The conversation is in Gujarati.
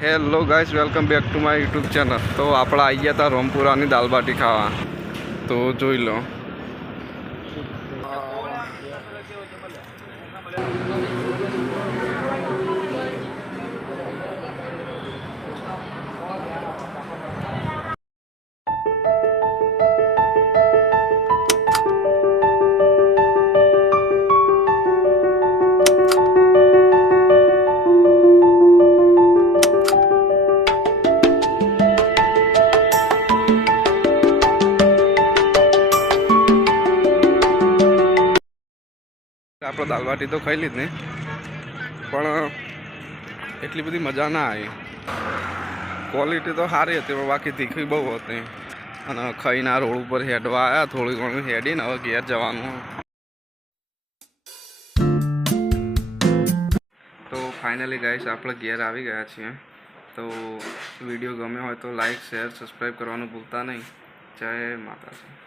Hello guys, welcome back to my YouTube channel. તો આપણે આવી ગયા હતા રોમપુરાની દાલ બાટી ખાવા, તો જોઈ લો। આપણે દાલ બાટી તો ખાઈ લીધી, પણ એટલી બધી મજા ના આવી। ક્વોલિટી તો સારી હતી, પણ બાકી તીખી બહુ હતી। અને ખાઈને રોડ ઉપર હેડવા આવ્યા, થોડી ઘણું હેડીને હવે ઘેર જવાનું। તો ફાઇનલી ગાઈસ આપણે ઘેર આવી ગયા છીએ। તો વિડીયો ગમ્યો હોય તો લાઈક, શેર, સબસ્ક્રાઈબ કરવાનું ભૂલતા નહીં। જય માતાજી।